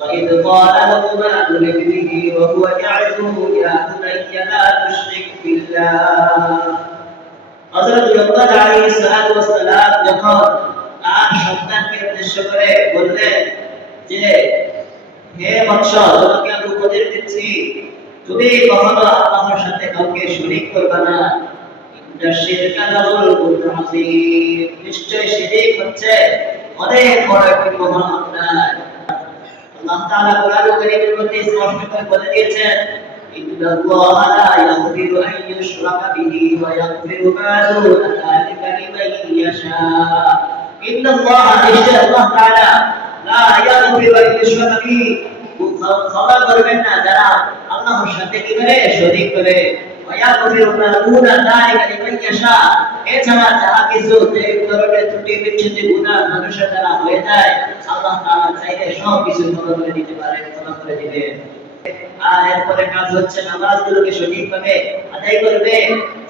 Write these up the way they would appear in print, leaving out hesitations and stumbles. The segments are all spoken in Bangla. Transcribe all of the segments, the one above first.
وإذ قال لقمان لابنه وهو يعظه يا بني لا تشرك بالله হযরত লুকমান আলাইহিস সালাতু ওয়াস সালাম যখন তার সন্তানকে উদ্দেশ্য করে বললেন যে হে বৎস তোমাকে আমি উপদেশ দিচ্ছি তুমি কখনো আল্লাহর সাথে কাউকে শরীক করবে না ইন্না শিরকা লাযুলমুন আযীম নিশ্চয় শিরক হচ্ছে অনেক বড় একটি মহান অন্যায় আল্লাহ তাআলা কোরআন কারীমের মধ্যে স্পষ্ট করে বলে দিয়েছেন ইন্নাল্লাহা লা ইয়াগফিরু আন ইউশরাকা বিহি ওয়া ইয়াগফিরু মা দুনা যালিকা লিমান ইয়াশা ইন্নাল্লাহা নিশ্চয় আল্লাহ তাআলা লা ইয়াগফিরু আন ইউশরাকা বিহি ক্ষমা করবেন না যারা আল্লাহর সাথে কি করে শরীক করে ওয়া ইয়াগফিরু মা দুনা যালিকা লিমান ইয়াশা এছাড়া যাহা কিছু যে ধরনের ত্রুটি বিচ্ছুতি গুনাহ মানুষের দ্বারা হয়ে যায় আল্লাহ তাআলা চাইলে সব কিছু ক্ষমা করে দিতে পারেন ক্ষমা করে দিবেন আর এরপরে কাজ হচ্ছে নামাজগুলোকে সঠিকভাবে আদায় করবে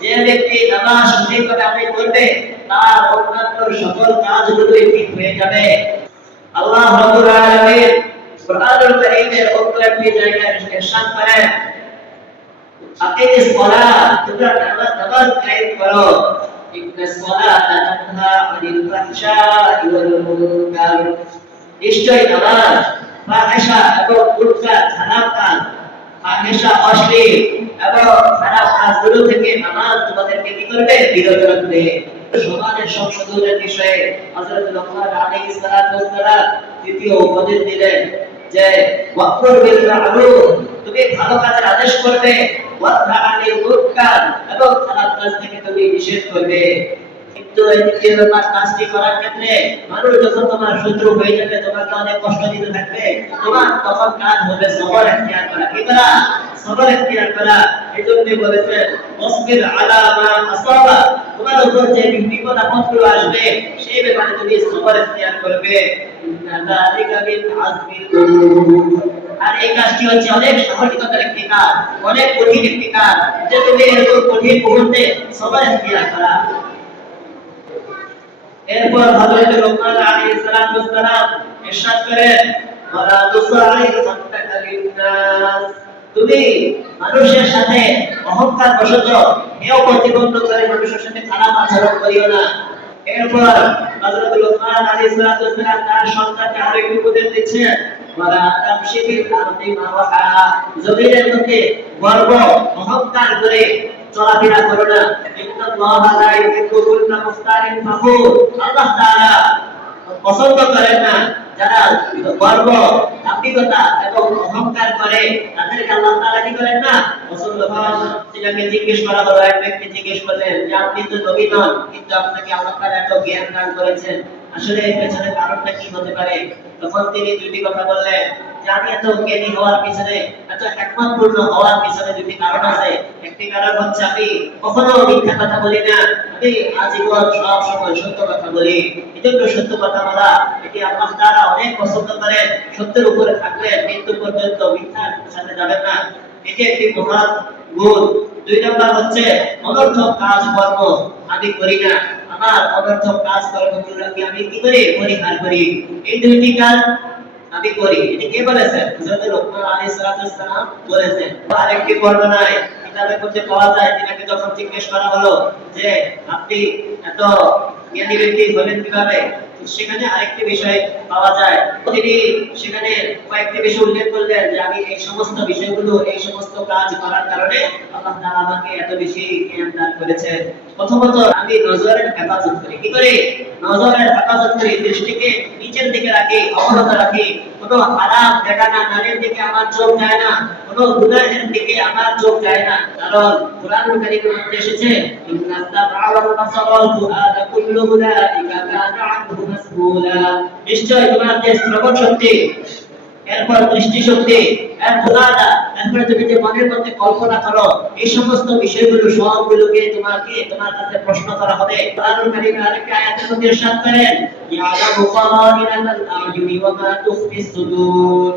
যে ব্যক্তি নামাজ সঠিকভাবে আদায় করবে তার অন্যান্য সকল কাজগুলোই ঠিক হয়ে যাবে আল্লাহ রাব্বুল আলামিন কুরআনুল কারীমের অন্য একটি জায়গায় ইরশাদ করেন আকিমিস সালাত তোমরা নামাজ কায়েম করো ইন্নাস সালাতা তানহা আনিল ফাহশাই ওয়াল মুনকার নিশ্চয় নামাজ ফাহিশা এবং মুনকার খারাপ কাজ ফাহিশা অশ্লীল এবং খারাপ কাজগুলো থেকে নামাজ তোমাদেরকে কি করবে বিরত রাখবে সমাজের সংশোধনের বিষয়ে হযরত লুকমান আলাইহিস সালাতু ওয়াস সালাম দ্বিতীয় উপদেশ দিলেন যে ওয়াকুল বিল মা'রুফ তুমি ভালো কাজের আদেশ করবে ওয়ানহা আনিল মুনকার এবং খারাপ কাজ থেকে তুমি নিষেধ করবে কিন্তু এই কাজটি করার ক্ষেত্রে মানুষ যখন তোমার শত্রু হয়ে যাবে তোমাকে অনেক কষ্ট দিতে থাকবে তোমার তখন কাজ হবে সবর ইখতিয়ার করা কি করা সবর ইখতিয়ার করা এইজন্য বলেছেন ওয়াসবির আলা মা আসাবা তোমার উপর যে বিপদ আপদগুলো আসবে সেই ব্যাপারে তুমি সবর ইখতিয়ার করবে ইন্না যালিকা মিন আযমিল উমুর আর এই কাজটি হচ্ছে অনেক সাহসিকতার একটি কাজ অনেক কঠিন একটি কাজ যে তুমি এরকম কঠিন মুহূর্তে সবর ইখতিয়ার করা এরপর হযরত লুকমান আলাইহিস সালাতু ওয়াস সালাম ইরশাদ করেন ওয়ালা তুসাইর খাত্তাকা লিন-নাস তুমি মানুষের সাথে অহংকার বশত হেয় প্রতিপন্ন করে মানুষের সাথে খারাপ আচরণ করিও না এরপর হযরত লুকমান আলাইহিস সালাতু ওয়াস সালাম তার সন্তানকে আরেক উপদেশ দিচ্ছেন ওয়ালা তামশি ফিল আরদি মারহা জমিনের মধ্যে গর্ব অহংকার করে চলাফেরা করো না ইন্নাল্লাহা লা ইউহিব্বু কুল্লা মুখতারিন ফাখুর আল্লাহ তাআলা পছন্দ করেন না যারা গর্ব দাম্ভিকতা এবং অহংকার করে তাদেরকে আল্লাহ তাআলা কি করেন না পছন্দ করেন না সেটাকে জিজ্ঞেস করা হলো এক ব্যক্তি জিজ্ঞেস করলেন যে আপনি তো নবী নন কিন্তু আপনাকে আল্লাহ তাআলা এত জ্ঞান দান করেছেন আসলে এর পেছনে কারণটা কি হতে পারে তখন তিনি দুটি কথা বললেন যে আমি এত জ্ঞানী হওয়ার পিছনে এত হিকমতপূর্ণ হওয়ার পিছনে দুটি কারণ আছে একটি কারণ হচ্ছে আমি কখনো মিথ্যা কথা বলি না আমি আজীবন সব সময় সত্য কথা বলি এজন্য সত্য কথা বলা এটি আল্লাহ তাআলা অনেক পছন্দ করেন সত্যের উপরে থাকবেন মৃত্যু পর্যন্ত মিথ্যার সাথে যাবেন না এটি একটি মহান গুণ দুই নম্বর হচ্ছে অনর্থক কাজ কর্ম আমি করি না আমার অনর্থক কাজ কর্মগুলোকে আমি কি করি পরিহার করি এই দুইটি কাজ আমি করি এটি কে বলেছেন হযরত লুকমান আলাইহিস সালাম বলেছেন আরেকটি বর্ণনায় কিতাবের মধ্যে পাওয়া যায় তিনাকে যখন জিজ্ঞেস করা হলো যে আপনি এত জ্ঞানী ব্যক্তি হলেন কিভাবে সেখানে আরেকটি বিষয় পাওয়া যায় তিনি সেখানে কয়েকটি বিষয় উল্লেখ করলেন যে আমি এই সমস্ত বিষয়গুলো এই সমস্ত কাজ করার কারণে আল্লাহ তাআলা আমাকে এত বেশি জ্ঞান দান করেছেন প্রথমত আমি নজরের হেফাজত করি কি করি নজরের হেফাজত করি দৃষ্টিকে নিচের দিকে রাখি অবনত রাখি কোনো হারাম বেগানা নারীর দিকে আমার চোখ যায় না কোনো গুনাহের দিকে আমার চোখ যায় না কারণ কোরআনুল কারীমের মধ্যে এসেছে ইন্নাস সামআ ওয়াল বাসারা ওয়াল ফুআদা কুল্লু উলাইকা কানা আনহু মাসউলা নিশ্চয় তোমার যে শ্রবণ শক্তি এরপর দৃষ্টি শক্তি এরপর তুমি যে মনের মধ্যে কল্পনা করো এই সমস্ত বিষয়গুলো সবগুলোকে তোমার কাছে প্রশ্ন করা হবে কোরআনুল কারীমের আরেকটি আয়াতের মধ্যে ইরশাদ করেন ইয়ালামু খাইনাতাল আ'য়ুনি ওয়া মা তুখফিস সুদূর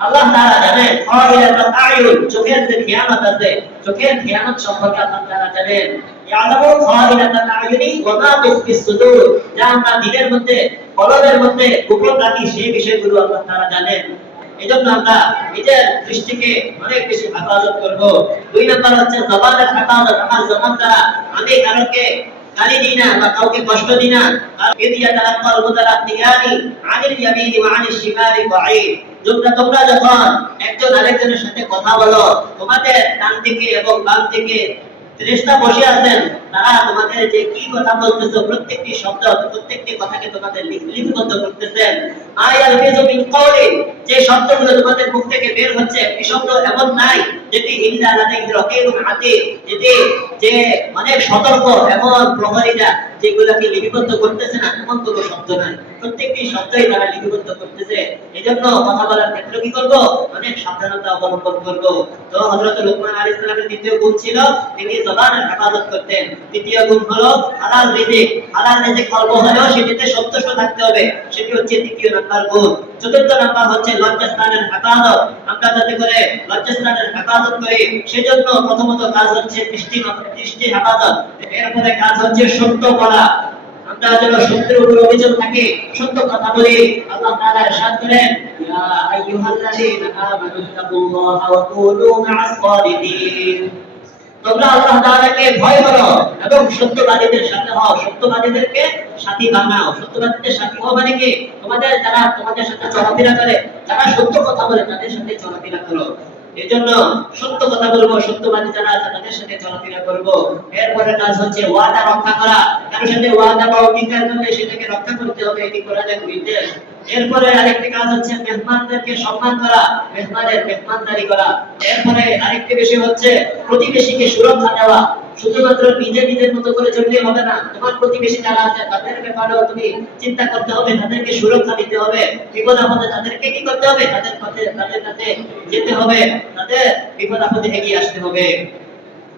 আল্লাহ তাআলা জানেন খাইনাতাল আ'য়ুন চোখের যে খেয়ানত আছে চোখের খেয়ানত সম্পর্কে আল্লাহ তাআলা জানেন ইয়ালামু খাইনাতাল আ'য়ুনি ওয়া মা তুখফিস সুদূর যা আমরা দিলের মধ্যে কলবের মধ্যে গোপন রাখি সেই বিষয়গুলো আল্লাহ তাআলা জানেন এজন্য আমরা নিজের দৃষ্টিকে অনেক বেশি হেফাজত করব। 2 নাম্বার হচ্ছে জবানের হেফাজত। আমার জবান দ্বারা আমি কারোকে গালি দিই না বা কাউকে কষ্ট দিই না। ইদিয়া তালাক্কাল মুতালাক্কিয়ানি আনিল ইয়ামিনি ওয়া আনিশ শিমালি কাঈদ। তোমরা যখন একজন আরেকজনের সাথে কথা বলো, তোমাদের ডান দিকে এবং বাম দিকে ফেরেশতা বসে আছেন, তারা তোমাদের যে কি কথা বলতেছো প্রত্যেকটি শব্দ প্রত্যেকটি কথাকে তোমাদের লিপিবদ্ধ করতেছেন। আয়ালফিযু মিন কাওলি, যে শব্দগুলো তোমাদের মুখ থেকে বের হচ্ছে একটি শব্দ এমন নাই যেটি ইল্লা লাদাইহি রাকীবুন আতীদ, যেটি যে অনেক সতর্ক এমন প্রহরীরা যেগুলোকে লিপিবদ্ধ করতেছে না, এমন কোনো শব্দ নাই। প্রত্যেকটি শব্দই তারা লিপিবদ্ধ করতেছে। এজন্য কথা বলার ক্ষেত্রে কি করব? অনেক সাবধানতা অবলম্বন করব। তো হযরত লুকমান আলাইহিস সালামের দ্বিতীয় গুণ ছিল তিনি জবানের হেফাজত করতেন। তৃতীয় গুণ হলো হালাল রিজিক। হালাল রিজিক অল্প হলেও সেটিতে সন্তুষ্ট থাকতে হবে, সেটি হচ্ছে তৃতীয় নাম্বার গুণ। চতুর্থ নাম্বার হচ্ছে লজ্জাস্থানের হেফাজত। আমরা যাতে করে লজ্জাস্থানের হেফাজত করি সেজন্য প্রথমত কাজ হচ্ছে দৃষ্টি হেফাজত। এরপরে কাজ হচ্ছে সত্য বলা। আমরা যেন সত্যের উপর অবিচল থাকি, সত্য কথা বলি। আল্লাহ তাআলা ইরশাদ করেন, ইয়া আইয়ুহাল্লাযীনা আমানু তাকুল্লাহা ওয়া কুনু মা'আস সাদিকিন। তোমরা আল্লাহ তাআলাকে ভয় করো এবং সত্যবাদীদের সাথে হও, সত্যবাদীদেরকে সাথী বানাও। সত্যবাদীদের সাথী হও মানে কি? যারা তোমাদের সাথে চলাফেরা করে, যারা সত্য কথা বলে তাদের সাথে চলাফেরা করো। এজন্য সত্য কথা বলবো, সত্যবাদী যারা আছে তাদের সাথে চলাফেরা করব। এরপরে কাজ হচ্ছে ওয়াদা রক্ষা করা। কারোর সাথে ওয়াদা বা অঙ্গীকার করলে সেটাকে রক্ষা করতে হবে, এটি কোরআনের নির্দেশ। এরপরে আরেকটি কাজ হচ্ছে মেহমানদেরকে সম্মান করা, মেহমানদারি করা। এরপরে আরেকটি বিষয় হচ্ছে প্রতিবেশীকে সুরক্ষা দেওয়া। শুধুমাত্র নিজের মতো করে চললে হবে না, তোমার প্রতিবেশী যারা আছে তাদের ব্যাপারেও তুমি চিন্তা করতে হবে, তাদেরকে সুরক্ষা দিতে হবে। বিপদ আপদে তাদেরকে কি করতে হবে? তাদের কাছে যেতে হবে, তাদের বিপদ আপদে এগিয়ে আসতে হবে।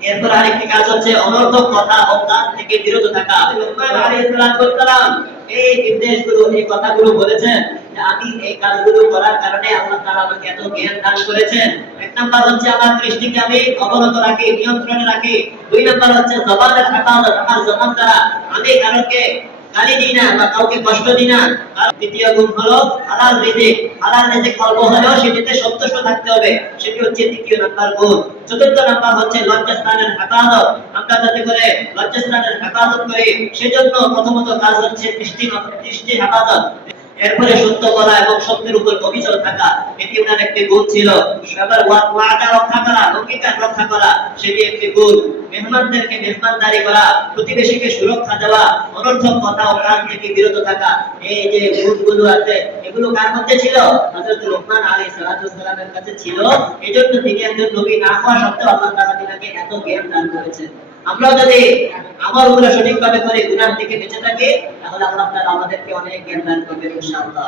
এরপর আরেকটি কাজ হচ্ছে অনর্থক কথা ও কাজ থেকে বিরত থাকা। লুকমান আলাইহিস সালাম এই নির্দেশগুলো, এই কথাগুলো বলেছেন যে আমি এই কাজগুলো করার কারণে আল্লাহ তাআলা আমাকে এত জ্ঞান দান করেছেন। এক নাম্বার হচ্ছে আমার দৃষ্টিকে আমি অবনত রাখি, নিয়ন্ত্রণে রাখি। 2 নাম্বার হচ্ছে জবানের হেফাজত। আমার জবান দ্বারা আমি কারোকে গালি দিই না বা কাউকে কষ্ট দিই না। আর তৃতীয় গুণ হলো হালাল রিজিক। হালাল রিজিক অল্প হলেও সেটিতে সন্তুষ্ট থাকতে হবে, সেটি হচ্ছে তৃতীয় নাম্বার গুণ। চতুর্থ নাম্বার হচ্ছে লজ্জাস্থানের হেফাজত। আমরা যাতে করে লজ্জাস্থানের হেফাজত করি সেজন্য প্রথমত কাজ হচ্ছে দৃষ্টি হেফাজত। এরপরে সত্য বলা এবং সত্যের উপর অবিচল থাকা, এটি ওনার একটি গুণ ছিল। সবার ওয়াদা রক্ষা করা, অঙ্গীকার রক্ষা করা, সেটি একটি গুণ। মেহমানদেরকে মেহমানদারি করা, প্রতিবেশীকে সুরক্ষা দেওয়া, অনর্থক কথা ও কাজ থেকে বিরত থাকা, এই যে গুণগুলো আছে এগুলো কার মধ্যে ছিল? হযরত লুকমান আলাইহিস সালামের কাছে ছিল। এজন্য তিনি একজন নবী না হওয়া সত্ত্বেও আল্লাহ তাআলা তাকে এত জ্ঞান দান করেছেন। আমরা যদি আমলগুলো সঠিকভাবে করে গুনাহ থেকে বেঁচে থাকি তাহলে আল্লাহ তাআলা আমাদেরকে অনেক জ্ঞান দান করবেন ইনশাআল্লাহ।